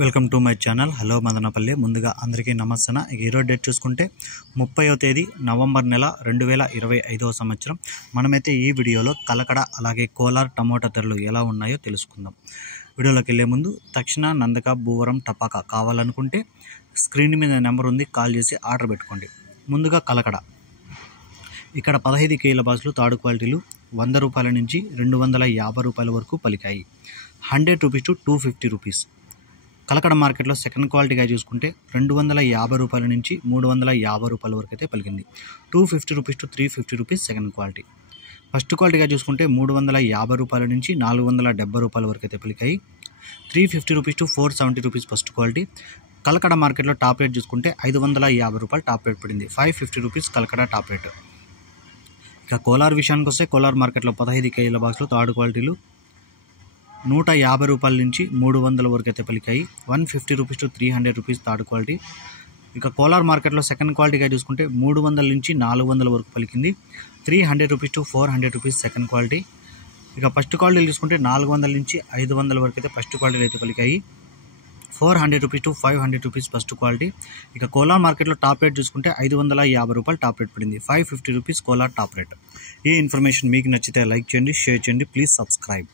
Welcome to my channel. Hello Madanapalle. ముందుగా అందరికీ నమస్తే. ఈరోజు డేట్ చూసుకుంటే 30వ తేదీ నవంబర్ నెల 2025వ సంవత్సరం. మనమైతే ఈ వీడియోలో కలకడ అలాగే కోలార్ టమోటా ధరలు ఎలా ఉన్నాయో తెలుసుకుందాం. వీడియోలోకి వెళ్ళే ముందు తక్షణ నందక భూవరం టపాకా కావాలనుకుంటే స్క్రీన్ మీద నెంబర్ ఉంది, కాల్ చేసి ఆర్డర్ పెట్టుకోండి. ముందుగా కలకడ. ఇక్కడ 15 కేజీల బాక్సులు థర్డ్ క్వాలిటీలు 100 రూపాయల నుంచి 250 రూపాయల వరకు పలికాయి. 100 రూపీస్ టు 250 రూపీస్. కలకడ మార్కెట్లో సెకండ్ క్వాలిటీగా చూసుకుంటే 250 రూపాయల నుంచి 350 రూపాయల వరకు అయితే పలికింది. 250 rupees to 350 rupees second quality. First క్వాలిటీగా చూసుకుంటే 350 రూపాయల నుంచి 470 రూపాయల వరకు అయితే పలికాయి. 350 rupees to 470 rupees first quality. Kalakada మార్కెట్లో టాప్ రేట్ చూసుకుంటే 550 రూపాయలు టాప్ రేట్ పడింది. 550 రూపీస్ కలకడ టాప్ రేట్. ఇక కోలార్ విషయానికి వస్తే కోలార్ మార్కెట్లో 15 కేజీల బాక్సులు థర్డ్ క్వాలిటీలు 150 రూపాయల నుంచి 300 వరకు అయితే పలికాయి. 150 rupees to 300 rupees third quality. ఇక కోలార్ మార్కెట్లో సెకండ్ క్వాలిటీగా చూసుకుంటే 300 నుంచి 400 వరకు పలికింది. 300 rupees to 400 rupees second quality. ఇక ఫస్ట్ క్వాలిటీలు చూసుకుంటే 400 నుంచి 500 వరకు అయితే ఫస్ట్ క్వాలిటీలు అయితే పలికాయి. 400 rupees to 500 rupees first quality. ఇక కోలార్ మార్కెట్లో టాప్ రేట్ చూసుకుంటే 550 రూపాయలు టాప్ రేట్ పడింది. 550 రూపీస్ కోలార్ టాప్ రేట్. ఈ ఇన్ఫర్మేషన్ మీకు నచ్చితే లైక్ చేయండి, షేర్ చేయండి, ప్లీజ్ సబ్స్క్రైబ్.